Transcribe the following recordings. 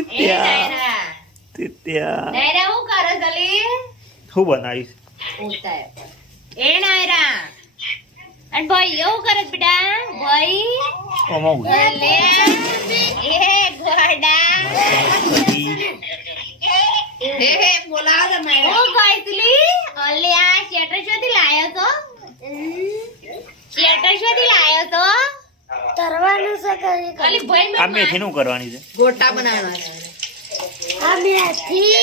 તિત્યા તિત્યા નાયરા. હું કરે બનાવીશ. એ નાયરા. અને ભાઈ એવું કરે બેટા? ભાઈ? ઉડી. ભલે એ ગોડા હે હે બોલાવ તો નાયરા હું ગાયતલી અલે આ શેટર શોધી લાયો તો શેટર શોધી લાયો તો તરવાનું છે કરી અલી ભાઈ નું કરવાની છે. ગોટા બનાવવાના આ મેથી.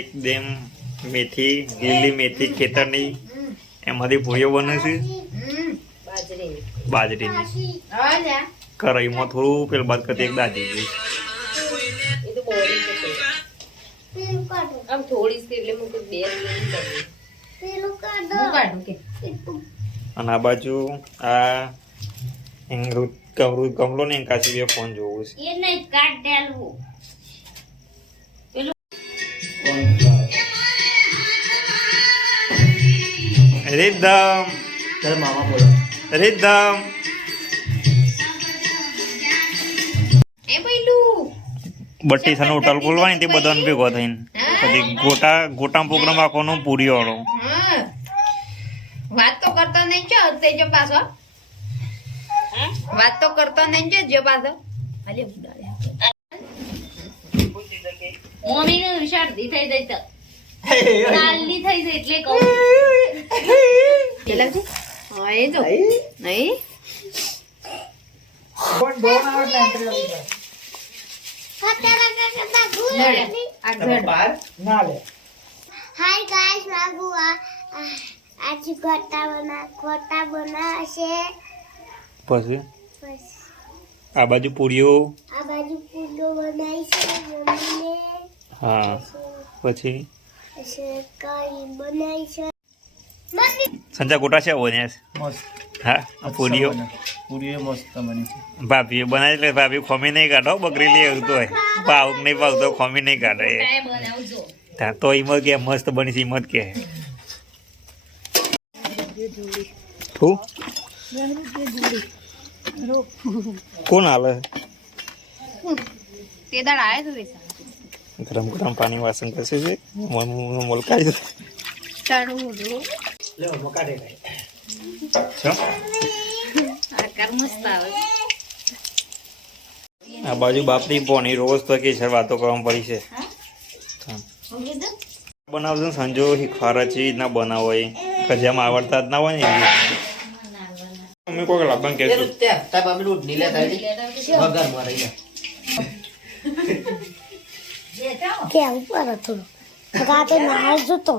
એકદમ મેથી લીલી મેથી ખેતરની. એમાંથી પૂરીઓ બને છે. બાજરીની કરાઈમાં થોડું પેલું બાદ કરતી એક દાજી આમ થોડી એટલે મૂકું બે અને આ બાજુ આ ગમલો ને કાચી બે ફોન જોવું છે. રીધમ. રીધમ. એ ભઈલું બટ્ટી સાનો ઉટલ બોલવાની તે બધાને ભેગો થઈને પછી ગોટા ગોટા પ્રોગ્રામ આખોનો પૂરી વાળો હા. વાત તો કરતો નહીં છો તે જો પાછો. હે? વાત તો કરતો નહીં છો જો પાછો. અલે ઉડાડે મમ્મી ને શરદી થઈ જઈ તો. કાલની થઈ જાય એટલે કહું. કેટલા છે હા એ જો નહીં. હાય ગાઈસ બાબુ આ આ- આજે ગોટા બના ગોટા બનાવશે પછી? આ બાજુ પૂરીઓ. આ બાજુ પૂડો બનાવી છે મમ્મીને હા. પછી? કઈ બનાવી છે. સંજા ગોટા છે મસ્ત. હા આ પૂરીઓ. પૂરીઓ મસ્ત બની છે. ભાભીએ બનાવી એટલે ભાભી ખોમી નહીં કાઢો બકરી લઈ આવતો હોય. ભાવ નહીં ભાવતો ખોમી નહીં કાઢે. એ બનાવજો. ત્યાં તો ઈમત કે મસ્ત બની છે ઈમત કે. શું કોણ હાલે ગરમ ગરમ પાણી વાસણ કરશે છે. મોલકાઈ છે ચાડું જો છો? આકાર મસ્ત આવે. આ બાજુ બાપની પોણી રોજ તો કે છે વાતો કરવામાં પડી છે. બનાવજો ને સંજો શીખવાડ છે ના બનાવો એ કે જેમ આવડતા જ ના હોય ને અમે કોઈ લાભન કે કે ઉપર હતું રાતે નહાર જતો.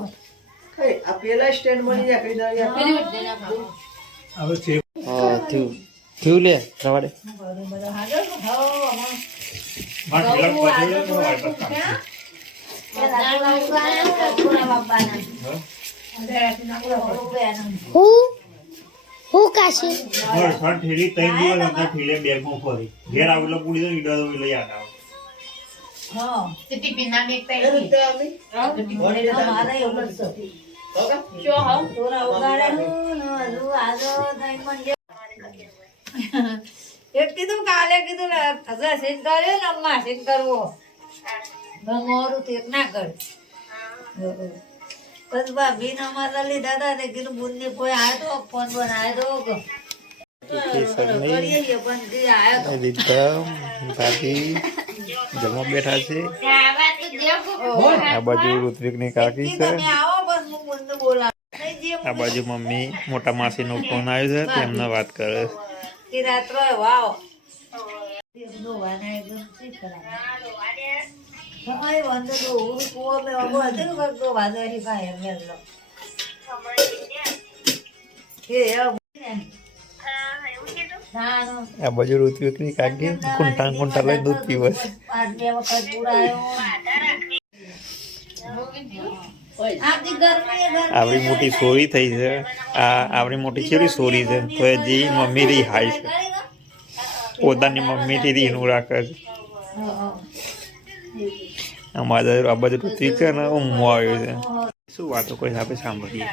થયું. લે રવાડે. હું? હું કાશી? ઠેલી ત્રણ દિવસ અંદર ઠેલે ફરી ઘેર આવેલો તો ઈડો તો ના જો એક કીધું કાલે કીધું હજુ સીન કર્યો ને અમ્મા સીન કરવો. મોરું તો એક ના કર પછી ભાભી ને અમારા લીધા હતા તે કીધું બુંદી કોઈ આવ્યો તો ફોન પણ આવ્યો તો. જમવા બેઠા છે. આ બાજુ ઋત્વિકની કાકી ઈ છે. તમે આવો બસ હું બુંદી બોલાવ. નહીં જે આ બાજુ મમ્મી મોટા માસીનો ફોન આવ્યો છે તેમને વાત કરે. છે રાત્રે વાવ. એ વાંધો તો હું કુવો મેં અગો હતું કે તો વાંધો હી કાંઈ એમ એમ લો. એ એમ ને. ના, ના. આ બાજુ ઋત્વિકની કાકી કુંટા કુંટા લઈ દૂધ પીવે છે. આવડી મોટી સોરી થઈ છે. આ આવડી મોટી કેવી સોરી છે. તો એ જી મમ્મી રી હાય છે. પોતાની મમ્મી થી રીનું રાખે છે. અમારે આ બાજુ છે ને ઊંઘમાં આવ્યો છે. શું વાતો કોઈ આપણે સાંભળીએ?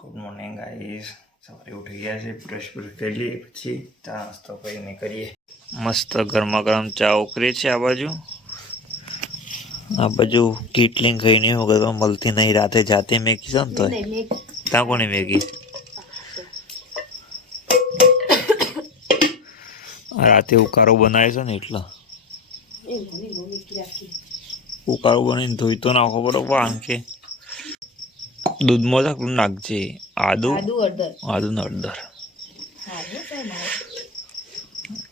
ગુડ મોર્નિંગ ગાઈસ સવારે ઉઠી ગયા છે બ્રશ બ્રશ કરી લઈએ પછી ચા નાસ્તો કરીને કરીએ. મસ્ત ગરમા ગરમ ચા ઉકરી છે આ બાજુ. આ બાજુ કીટલિંગ નહીં વગર મળતી નહીં રાતે જાતે મેં કીધું ને તો ત્યાં કોને મેગી રાતે ઉકારો બનાવે છે ને એટલા. ઉકારો બનાવીને ધોઈ તો નાખો બરોબર આમ કે દૂધમાં તો નાખજે. આદુ? આદુ ને સારું.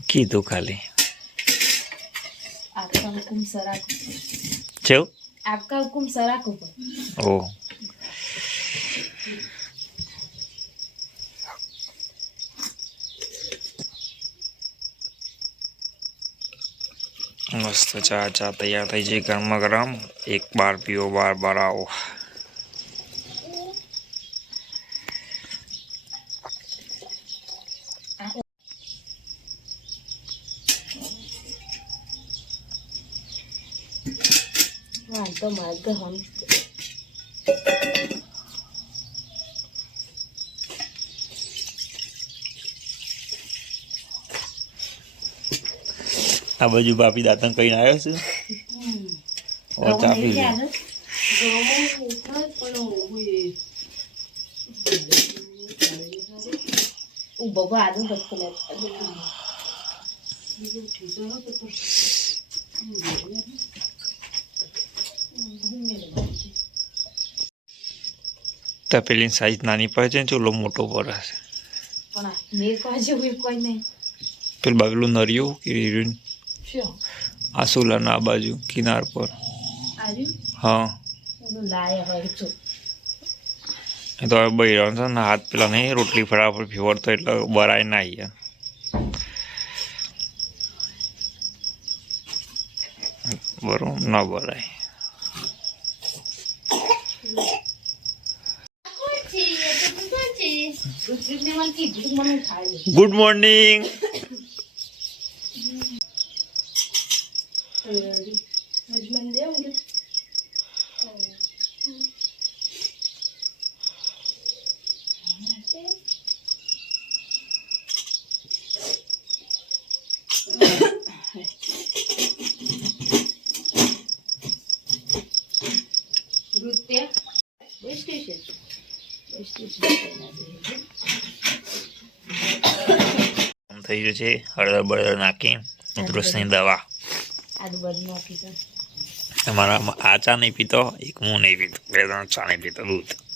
કીધું ખાલી. આપકા હુકુમ સરાક છે આપકા હુકુમ ઉપર ઓ. મસ્ત ચા ચા તૈયાર થઈ છે ગરમા ગરમ. એક બાર પીઓ, બાર બાર આવો. તો માર્ગ ગહન આ બાજુ બાપી દાંતણ કહીને આવ્યો છે. ઓ ચા પી લે. ઊભો ઊભો આદુ બચકો લે સાઈઝ નાની પડે છે ને ચૂલો મોટો પડે છે. પણ મેં જેવું કોઈ નહીં. પેલું બાગલું નરિયું કે હીરું શું? આ બાજુ કિનાર પર. હા. એ તો હવે બૈરાન છે ને હાથ પેલા નહીં રોટલી ફટાફટ ફેવરતો એટલે બરાય ના અહીંયા બરોબર ના બરાય. દૂધને મને કીધું મને ખાય ગુડ મોર્નિંગ હજમાન દેવું કે નૃત્ય? છે. થઈ ગયું છે. હળદર બળદર નાખી ઉધરસની દવા. તમારા આ ચા નહીં પીતો એક હું નહીં પીતો બે ત્રણ ચા નહીં પીતો દૂધ.